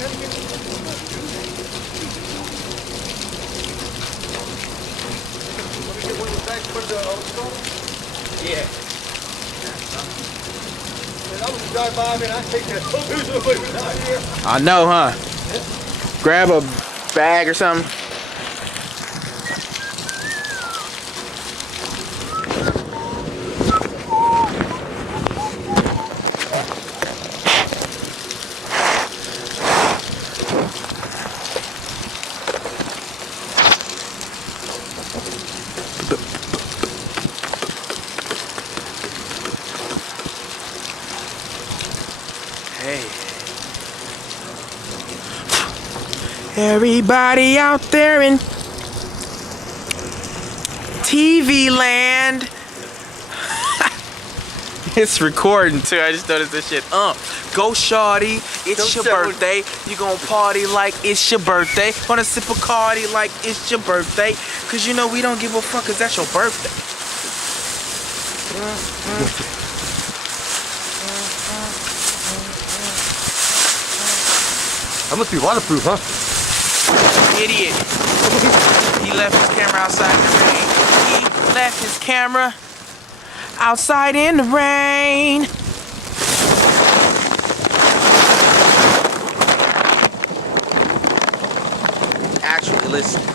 Yeah. I know, huh? Grab a bag or something. Hey. Everybody out there in TV land. It's recording too. I just noticed this shit. Go shawty, it's your birthday. You gon' party like it's your birthday. Wanna sip a Cardi like it's your birthday. Cause you know we don't give a fuck cause that's your birthday. That must be waterproof, huh? Idiot. He left his camera outside in the rain. He left his camera outside in the rain. Actually, listen.